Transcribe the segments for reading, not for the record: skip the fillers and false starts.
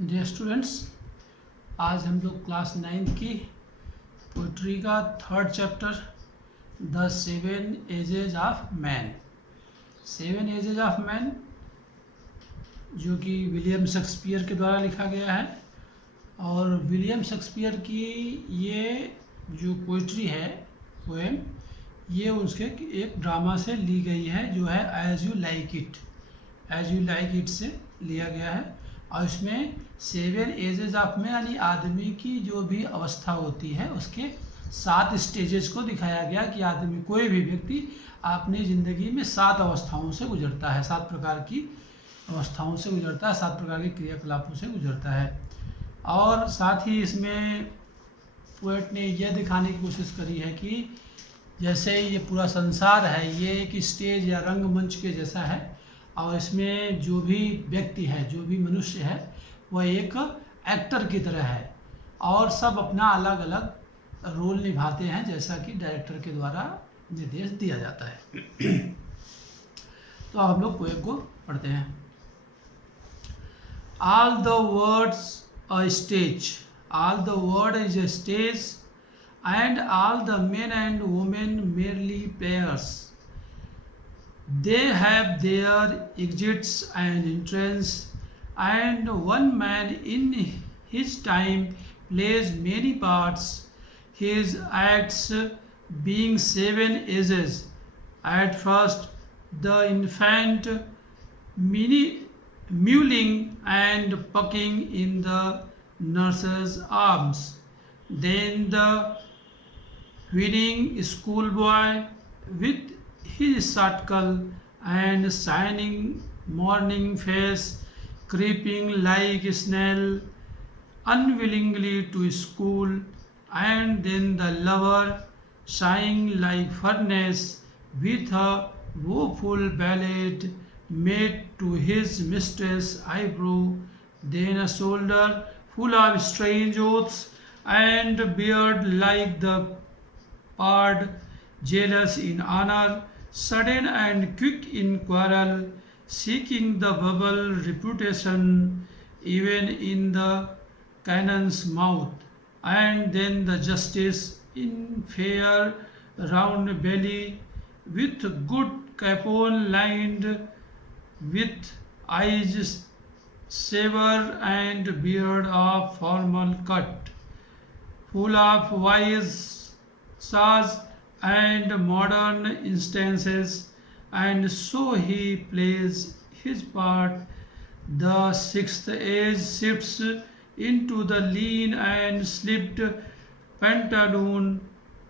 Dear students, आज हम लोग क्लास 9 की पोइट्री का third chapter the seven edges of man, seven edges of man जो कि विलियम शेक्सपियर के द्वारा लिखा गया है। और विलियम शेक्सपियर की ये जो पोइट्री है, पोएम, ये उसके एक ड्रामा से ली गई है जो है as you like it, as you like it से लिया गया है। और इसमें सेवन एजेस ऑफ में यानी आदमी की जो भी अवस्था होती है उसके 7 स्टेजेस को दिखाया गया कि आदमी, कोई भी व्यक्ति अपनी ज़िंदगी में 7 अवस्थाओं से गुजरता है, 7 प्रकार की अवस्थाओं से गुजरता है, 7 प्रकार के क्रियाकलापों से गुजरता है। और साथ ही इसमें पोएट ने यह दिखाने की कोशिश करी है कि जैसे ये पूरा संसार है ये एक स्टेज या रंगमंच के जैसा है, और इसमें जो भी व्यक्ति है, जो भी मनुष्य है, वह एक एक्टर की तरह है और सब अपना अलग अलग रोल निभाते हैं जैसा कि डायरेक्टर के द्वारा निर्देश दिया जाता है। तो अब हम लोग पोएम को पढ़ते हैं। All the words a stage, all the word is a stage and all the men and women merely players. They have their exits and entrance, and one man in his time plays many parts, his acts being 7 ages. At first, the infant mewling and pucking in the nurse's arms, then the winning schoolboy with his circle and shining morning face, creeping like a snail unwillingly to school, and then the lover sighing like furnace with a woeful ballad made to his mistress' eyebrow, then a shoulder full of strange oaths and beard like the pard, jealous in honor, sudden and quick in quarrel, seeking the bubble reputation even in the cannon's mouth, and then the justice in fair round belly, with good capon lined with eyes saber and beard of formal cut, full of wise saws and modern instances, and so he plays his part. The 6th age shifts into the lean and slipped pantaloon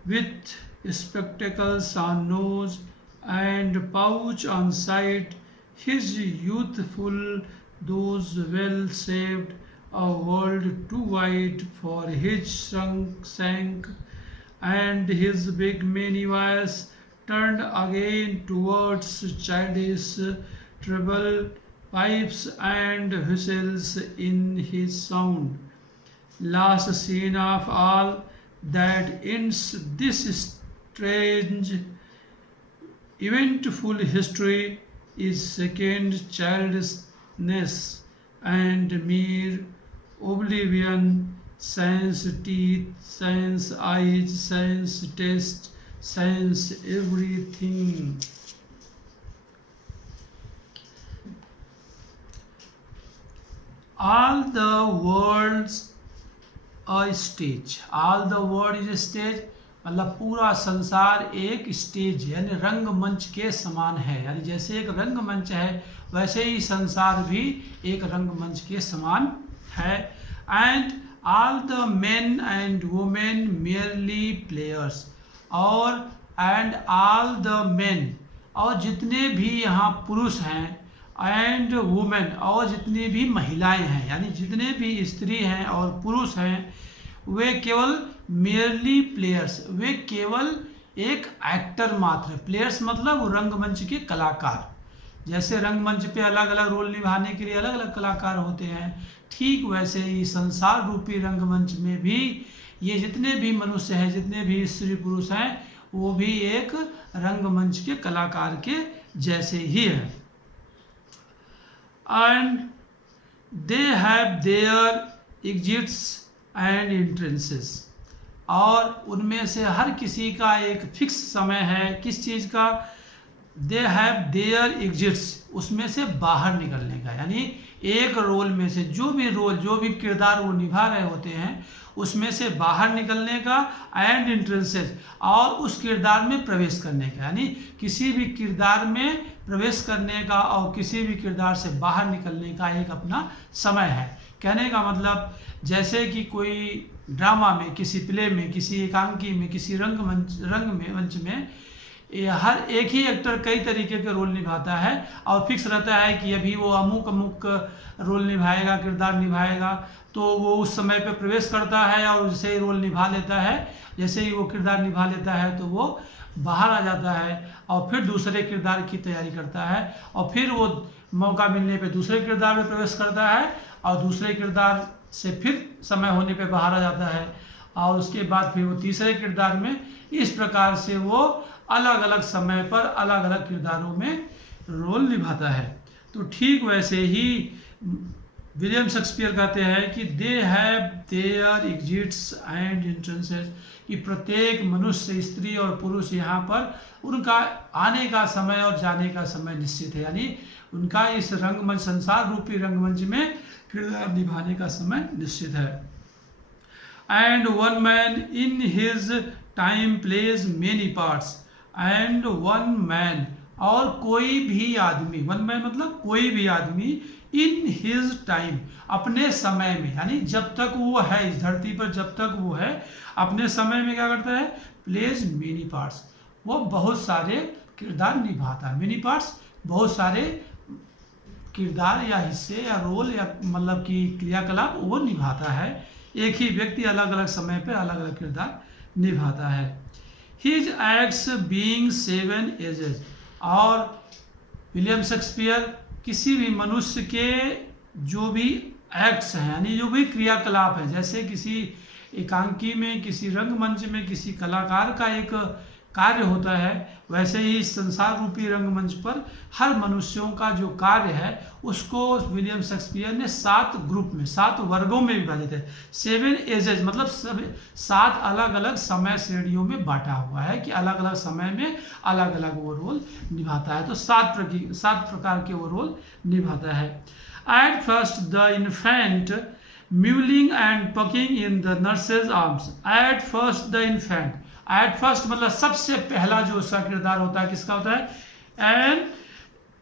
with spectacles on nose and pouch on side, his youthful those well saved, a world too wide for his sank, and his big many wires turned again towards childish treble pipes and whistles in his sound. Last scene of all that ends this strange eventful history is second childishness and mere oblivion, sense teeth, sense eyes, sense taste, sense everything. All the world's a stage, all the world is a stage, मतलब पूरा संसार एक stage यानी रंगमंच के समान है। यानी जैसे एक रंगमंच है वैसे ही संसार भी एक रंगमंच के समान है। And all the men and women merely players, और and all the men, और जितने भी यहाँ पुरुष हैं, and women, और जितनी भी महिलाएं हैं, यानी जितने भी स्त्री हैं और पुरुष हैं, वे केवल merely players, वे केवल एक एक्टर मात्र। प्लेयर्स मतलब रंगमंच के कलाकार। जैसे रंगमंच पे अलग अलग रोल निभाने के लिए अलग अलग कलाकार होते हैं, ठीक वैसे ही संसार रूपी रंगमंच में भी ये जितने भी मनुष्य हैं, जितने भी स्त्री पुरुष हैं, वो भी एक रंगमंच के कलाकार के जैसे ही है। And they have their exits and entrances, और उनमें से हर किसी का एक फिक्स समय है। किस चीज़ का? दे हैव देयर एग्जिट्स, उसमें से बाहर निकलने का, यानी एक रोल में से जो भी किरदार वो निभा रहे होते हैं उसमें से बाहर निकलने का, एंड एंट्रेंसेस, और उस किरदार में प्रवेश करने का, यानी किसी भी किरदार में प्रवेश करने का और किसी भी किरदार से बाहर निकलने का एक अपना समय है। कहने का मतलब जैसे कि कोई ड्रामा में, किसी प्ले में, किसी एकांकी में, किसी मंच में हर एक ही एक्टर कई तरीके के रोल निभाता है और फिक्स रहता है कि अभी वो अमुक रोल निभाएगा, किरदार निभाएगा, तो वो उस समय पे प्रवेश करता है और जैसे ही रोल निभा लेता है, जैसे ही वो किरदार निभा लेता है तो वो बाहर आ जाता है और फिर दूसरे किरदार की तैयारी करता है, और फिर वो मौका मिलने पे दूसरे किरदार में प्रवेश करता है और दूसरे किरदार से फिर समय होने पे बाहर आ जाता है, और उसके बाद फिर वो तीसरे किरदार में, इस प्रकार से वो अलग अलग समय पर अलग अलग किरदारों में रोल निभाता है। तो ठीक वैसे ही विलियम शेक्सपियर कहते हैं कि they have their exits and entrances, कि प्रत्येक मनुष्य, स्त्री और पुरुष यहाँ पर उनका आने का समय और जाने का समय निश्चित है, यानी उनका इस रंगमंच, संसार रूपी रंगमंच में किरदार निभाने का समय निश्चित है। And one man in his time plays many parts, and one man, और कोई भी आदमी, वन मैन मतलब कोई भी आदमी, इन हिज टाइम, अपने समय में, यानी जब तक वो है इस धरती पर, जब तक वो है अपने समय में क्या करता है? प्लेज मेनी पार्ट्स, वो बहुत सारे किरदार निभाता है। मेनी पार्ट्स, बहुत सारे किरदार या हिस्से या रोल या मतलब कि क्रियाकलाप वो निभाता है। एक ही व्यक्ति अलग अलग समय पर अलग अलग किरदार निभाता है। हिज एक्ट्स बीइंग 7 एजेस, और विलियम शेक्सपियर किसी भी मनुष्य के जो भी एक्ट्स हैं, यानी जो भी क्रियाकलाप है, जैसे किसी एकांकी में, किसी रंगमंच में किसी कलाकार का एक कार्य होता है, वैसे ही संसार रूपी रंगमंच पर हर मनुष्यों का जो कार्य है उसको विलियम शेक्सपियर ने 7 ग्रुप में, 7 वर्गों में विभाजित है। 7 एजेस मतलब सब 7 अलग अलग समय श्रेणियों में बांटा हुआ है कि अलग अलग समय में अलग अलग वो रोल निभाता है। तो 7 प्रकार के वो रोल निभाता है। At first the infant mewling and packing in the nurses arms. At first the infant, at first मतलब सबसे पहला जो उसका किरदार होता है किसका होता है? And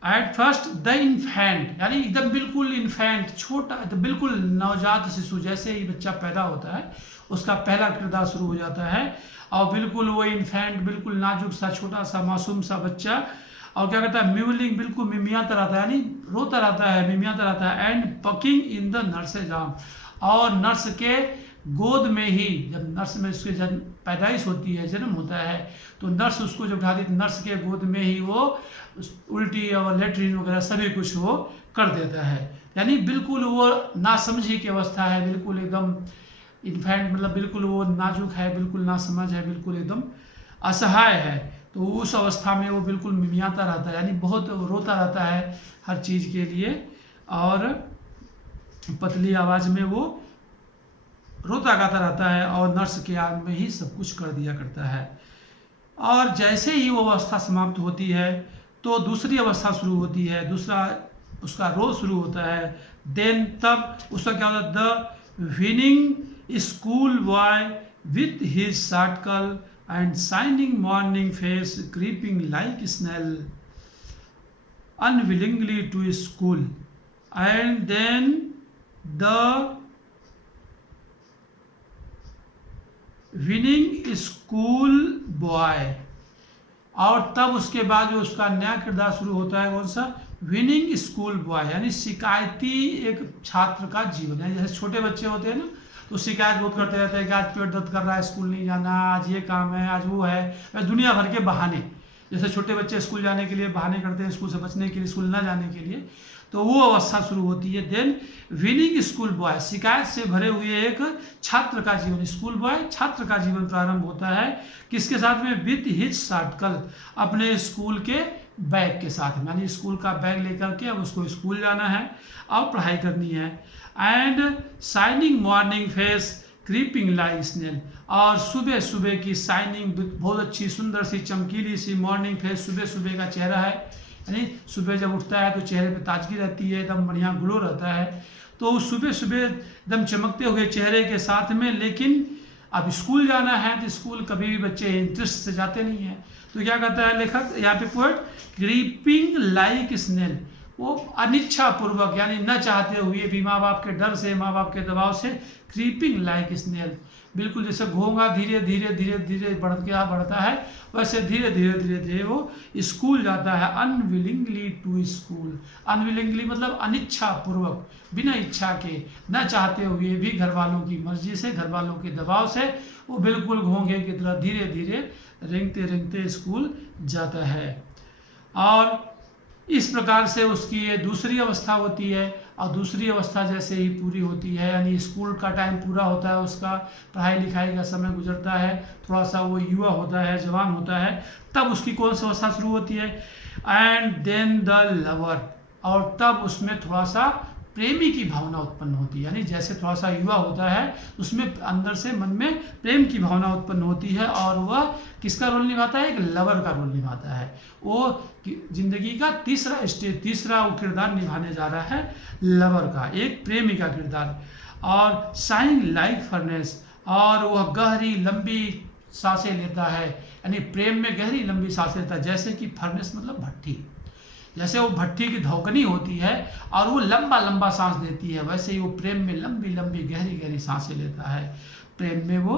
at first the infant, यानी एकदम बिल्कुल इन्फेंट, छोटा, तो बिल्कुल नवजात शिशु, जैसे ही बच्चा पैदा होता है उसका पहला किरदार शुरू हो जाता है, और बिल्कुल वो इन्फेंट, बिल्कुल नाजुक सा, छोटा सा, मासूम सा बच्चा, और क्या कहता है? म्यूलिंग, बिल्कुल मिमियाता रहता है, यानी रोता रहता है, मिमियाता रहता है। And packing in the nurses arm, और नर्स के गोद में ही, जब नर्स में उसके जन्म पैदाइश होती है, जन्म होता है, तो नर्स उसको जब उठाती है, नर्स के गोद में ही वो उल्टी और लेटरिन वगैरह सभी कुछ वो कर देता है। यानी बिल्कुल वो नासमझी की अवस्था है, बिल्कुल एकदम इन्फेंट मतलब बिल्कुल वो नाजुक है, बिल्कुल नासमझ है, बिल्कुल एकदम असहाय है। तो उस अवस्था में वो बिल्कुल मिमियाता रहता है, यानी बहुत रोता रहता है हर चीज़ के लिए, और पतली आवाज़ में वो रोता गाता रहता है, और नर्स के आग में ही सब कुछ कर दिया करता है। और जैसे ही वो अवस्था समाप्त होती है तो दूसरी अवस्था शुरू होती है, दूसरा उसका रोल शुरू होता है। देन तब उसका क्या होता है? The whining school boy with his शार्टकल and shining morning face creeping like snail unwillingly to school, and then the whining school boy, और तब उसके बाद जो उसका नया किरदार शुरू होता है कौन सा? विनिंग स्कूल बॉय, यानी शिकायती एक छात्र का जीवन है। जैसे छोटे बच्चे होते हैं ना, तो शिकायत बहुत करते रहते हैं कि आज पेट दर्द कर रहा है, स्कूल नहीं जाना, आज ये काम है, आज वो है, दुनिया भर के बहाने। जैसे छोटे बच्चे स्कूल जाने के लिए बहाने करते हैं, स्कूल से बचने के लिए, स्कूल ना जाने के लिए, तो वो अवस्था शुरू होती है। देन विनिंग स्कूल बॉय, शिकायत से भरे हुए एक छात्र का जीवन, स्कूल बॉय छात्र का जीवन प्रारंभ होता है। किसके साथ में? विथ हिज शार्टकल, अपने स्कूल के बैग के साथ में, यानी स्कूल का बैग लेकर के अब उसको स्कूल जाना है, अब पढ़ाई करनी है। And shining morning face creeping like snail, और सुबह सुबह की शाइनिंग बहुत अच्छी सुंदर सी चमकीली सी मॉर्निंग फेस, सुबह सुबह का चेहरा है, यानी सुबह जब उठता है तो चेहरे पे ताजगी रहती है, एकदम बढ़िया ग्लो रहता है। तो सुबह सुबह एकदम चमकते हुए चेहरे के साथ में, लेकिन अब स्कूल जाना है तो स्कूल कभी भी बच्चे इंटरेस्ट से जाते नहीं हैं। तो क्या कहता है लेखक यहाँ पे पोएट, क्रीपिंग लाइक स्नेल, वो अनिच्छा पूर्वक यानी न चाहते हुए भी, माँ बाप के डर से, माँ बाप के दबाव से, क्रीपिंग लाइक स्नेल, बिल्कुल जैसे घोंघा धीरे धीरे धीरे धीरे बढ़ता है, वैसे धीरे धीरे धीरे धीरे वो स्कूल जाता है। अनविलिंगली टू स्कूल, अनविलिंगली मतलब अनिच्छा पूर्वक, बिना इच्छा के, न चाहते हुए भी, घर वालों की मर्जी से, घर वालों के दबाव से, वो बिल्कुल घोंघे की तरह धीरे धीरे रेंगते रेंगते स्कूल जाता है। और इस प्रकार से उसकी ये दूसरी अवस्था होती है। और दूसरी अवस्था जैसे ही पूरी होती है, यानी स्कूल का टाइम पूरा होता है, उसका पढ़ाई लिखाई का समय गुजरता है, थोड़ा सा वो युवा होता है, जवान होता है, तब उसकी कौन सी अवस्था शुरू होती है, एंड देन द लवर, और तब उसमें थोड़ा सा प्रेमी की भावना उत्पन्न होती है। यानी जैसे थोड़ा सा युवा होता है, उसमें अंदर से मन में प्रेम की भावना उत्पन्न होती है, और वह किसका रोल निभाता है, एक लवर का रोल निभाता है। वो जिंदगी का तीसरा स्टेज, तीसरा वो किरदार निभाने जा रहा है, लवर का, एक प्रेमी का किरदार। और शाइन लाइक फर्नेस, और वह गहरी लंबी सांसें लेता है, यानी प्रेम में गहरी लंबी सांसें लेता है, जैसे कि फर्नेस मतलब भट्टी, जैसे वो भट्टी की धौकनी होती है और वो लंबा लंबा सांस देती है, वैसे ही वो प्रेम में लंबी लंबी गहरी गहरी सांसें लेता है, प्रेम में वो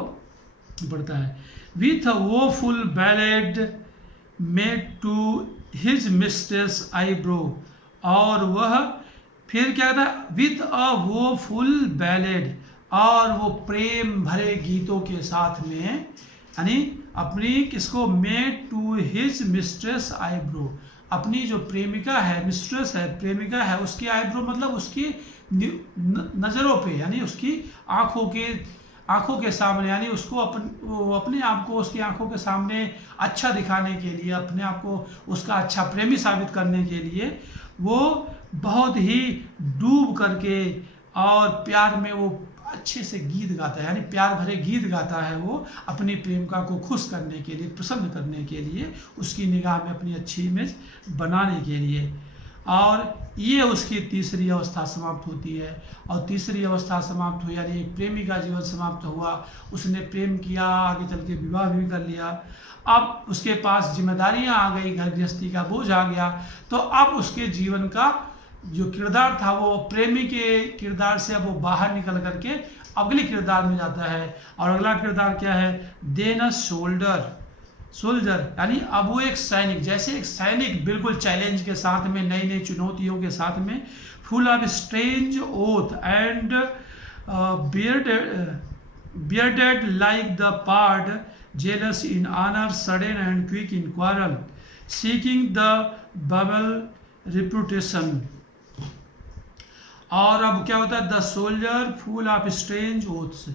बढ़ता है। With a woeful ballad made to his mistress eyebrow, और वह फिर क्या कहता है, विथ अ वोफुल बैलेड, और वो प्रेम भरे गीतों के साथ में, यानी अपनी किसको, made to his mistress eyebrow, अपनी जो प्रेमिका है, मिस्ट्रेस है, प्रेमिका है, उसकी आईब्रो मतलब उसकी नज़रों पे, यानी उसकी आँखों के सामने, यानी उसको अपने आप को उसकी आँखों के सामने अच्छा दिखाने के लिए, अपने आप को उसका अच्छा प्रेमी साबित करने के लिए, वो बहुत ही डूब करके और प्यार में वो अच्छे से गीत गाता है, यानी प्यार भरे गीत गाता है वो, अपनी प्रेमिका को खुश करने के लिए, प्रसन्न करने के लिए, उसकी निगाह में अपनी अच्छी इमेज बनाने के लिए। और ये उसकी तीसरी अवस्था समाप्त होती है। और तीसरी अवस्था समाप्त हुई, यानी एक प्रेमी का जीवन समाप्त हुआ, उसने प्रेम किया, आगे चल के विवाह भी कर लिया, अब उसके पास जिम्मेदारियां आ गई, घर गृहस्थी का बोझ आ गया, तो अब उसके जीवन का जो किरदार था वो प्रेमी के किरदार से अब वो बाहर निकल करके अगले किरदार में जाता है। और अगला किरदार क्या है, देन अ सोल्जर, यानी अब वो एक सैनिक, जैसे एक सैनिक बिल्कुल चैलेंज के साथ में, नई नई चुनौतियों के साथ में, full of strange oath and bearded like the pard, jealous in honor, sudden and quick in quarrel, seeking the bubble reputation। और अब क्या होता है, the soldier full of strange oaths,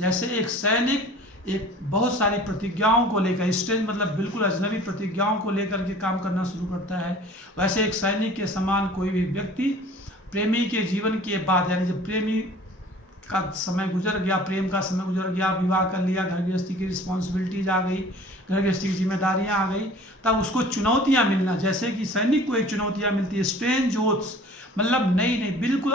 जैसे एक सैनिक एक बहुत सारी प्रतिज्ञाओं को लेकर, स्ट्रेंज मतलब बिल्कुल अजनबी प्रतिज्ञाओं को लेकर के काम करना शुरू करता है, वैसे एक सैनिक के समान कोई भी व्यक्ति प्रेमी के जीवन के बाद, यानी जब प्रेमी का समय गुजर गया, प्रेम का समय गुजर गया, विवाह कर लिया, घर गृहस्थी की रिस्पॉन्सिबिलिटीज आ गई, घर गृहस्थी की जिम्मेदारियां आ गई, तब उसको चुनौतियां मिलना, जैसे कि सैनिक को एक चुनौतियां मिलती है, स्ट्रेंज ओथ्स मतलब नई नई बिल्कुल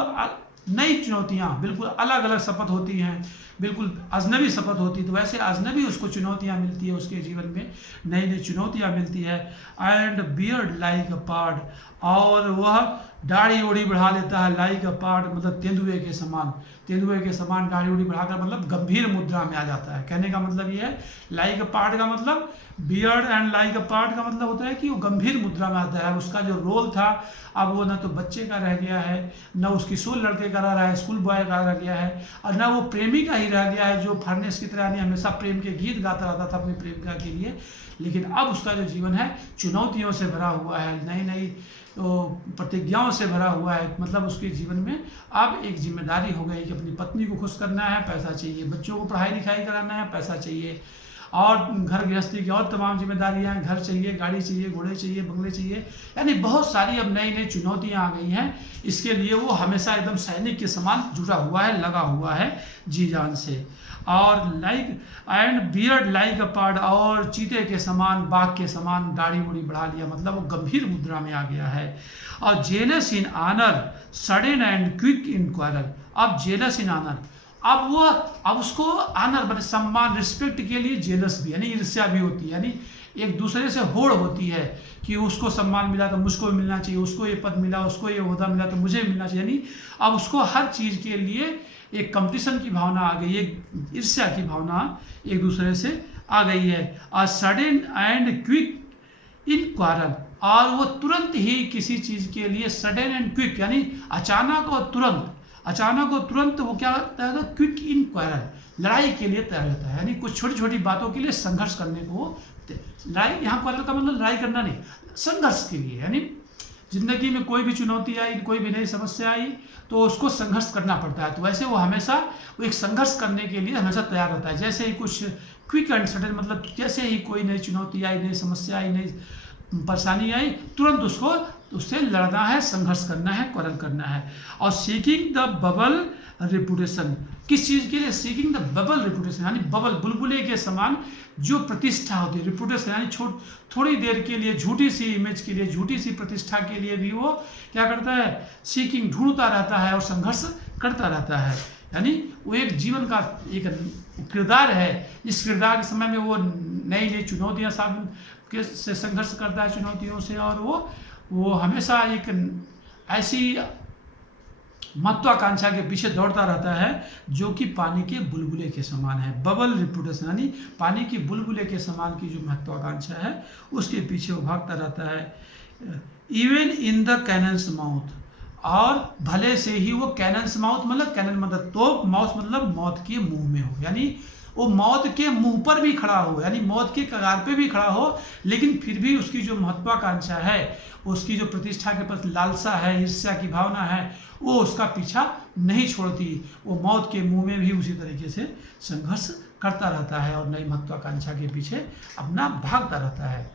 नई चुनौतियां, बिल्कुल अलग अलग शपथ होती हैं, बिल्कुल अजनबी शपथ होती है, तो वैसे अजनबी उसको चुनौतियां मिलती है, उसके जीवन में नई नई चुनौतियां मिलती है। And beard like a pard, और वह दाढ़ी उड़ी बढ़ा लेता है, लाइक अ पार्ड मतलब तेंदुए के समान, तेंदुए के समान दाढ़ी उड़ी बढ़ाकर मतलब गंभीर मुद्रा में आ जाता है। कहने का मतलब ये है, लाइक अ पार्ड का मतलब, बियर्ड एंड लाइक अ पार्ड का मतलब होता है कि वो गंभीर मुद्रा में आता है। उसका जो रोल था अब वो न तो बच्चे का रह गया है, न उसकी स्कूल लड़के का रह रहा है, स्कूल बॉय का रह गया है, और न वो प्रेमी का ही रह गया है जो फर्नेस की तरह नहीं हमेशा प्रेम के गीत गाता रहता था अपनी प्रेमिका के लिए। लेकिन अब उसका जो जीवन है चुनौतियों से भरा हुआ है, नई नई प्रतिज्ञाओं से भरा हुआ है। मतलब उसके जीवन में अब एक जिम्मेदारी हो गई कि अपनी पत्नी को खुश करना है, पैसा चाहिए, बच्चों को पढ़ाई लिखाई कराना है, पैसा चाहिए, और घर गृहस्थी की और तमाम जिम्मेदारियां, घर चाहिए, गाड़ी चाहिए, घोड़े चाहिए, बंगले चाहिए, यानी बहुत सारी अब नई नई चुनौतियां आ गई हैं। इसके लिए वो हमेशा एकदम सैनिक के समान जुटा हुआ है, लगा हुआ है जी जान से। और like and beard like a pard, और चीते के समान, बाघ के समान दाढ़ी उड़ी बढ़ा लिया, मतलब वो गंभीर मुद्रा में आ गया है। और jealous in honour, sudden and quick in quarrel. अब जेलस इन आनर, अब उसको आनर मतलब सम्मान, रिस्पेक्ट के लिए जेलस भी, यानी ईर्ष्या भी होती है, यानी एक दूसरे से होड़ होती है कि उसको सम्मान मिला तो मुझको भी मिलना चाहिए, उसको ये पद मिला, उसको ये ओहदा मिला तो मुझे मिलना चाहिए, यानी अब उसको हर चीज़ के लिए एक कंपटीशन की भावना आ गई, एक ईर्ष्या की भावना एक दूसरे से आ गई है। और sudden and quick in quarrel, और वो तुरंत ही किसी चीज़ के लिए, सडन एंड क्विक यानी अचानक और तुरंत, अचानक और तुरंत वो क्या करता है, क्विक इन क्वारल, लड़ाई के लिए तैयार होता है, यानी कुछ छोटी छोटी बातों के लिए संघर्ष करने को वो, लड़ाई, यहाँ क्वारल का मतलब लड़ाई करना नहीं, संघर्ष के लिए, यानी जिंदगी में कोई भी चुनौती आई, कोई भी नई समस्या आई तो उसको संघर्ष करना पड़ता है। तो वैसे वो हमेशा वो एक संघर्ष करने के लिए हमेशा तैयार रहता है। जैसे ही कुछ क्विक एंड सडन, मतलब जैसे ही कोई नई चुनौती आई, नई समस्या आई, नई परेशानी आई, तुरंत उसको उससे लड़ना है, संघर्ष करना है, क्वारल करना है। और सीकिंग द बबल रेपुटेशन, किस चीज़ के लिए, सीकिंग द बबल रेपुटेशन, यानी बबल, बुलबुले के समान जो प्रतिष्ठा होती है, रेपुटेशन यानी थोड़ी देर के लिए, झूठी सी इमेज के लिए, झूठी सी प्रतिष्ठा के लिए भी वो क्या करता है, सीकिंग, ढूंढता रहता है और संघर्ष करता रहता है। यानी वो एक जीवन का एक किरदार है, इस किरदार के समय में वो नई नई चुनौतियाँ से संघर्ष करता है, चुनौतियों से, और वो हमेशा एक ऐसी महत्वाकांक्षा के पीछे दौड़ता रहता है जो कि पानी के बुलबुले के समान है। बबल रेपुटेशन यानी पानी की बुलबुले के समान की जो महत्वाकांक्षा है उसके पीछे वो भागता रहता है। Even in the cannons mouth, और भले से ही वो कैनन्स माउथ, मतलब कैनन मतलब तोप, माउथ मतलब मौत के मुंह में हो, यानी वो मौत के मुंह पर भी खड़ा हो, यानी मौत के कगार पे भी खड़ा हो, लेकिन फिर भी उसकी जो महत्वाकांक्षा है, उसकी जो प्रतिष्ठा के प्रति लालसा है, ईर्ष्या की भावना है, वो उसका पीछा नहीं छोड़ती। वो मौत के मुंह में भी उसी तरीके से संघर्ष करता रहता है और नई महत्वाकांक्षा के पीछे अपना भागता रहता है।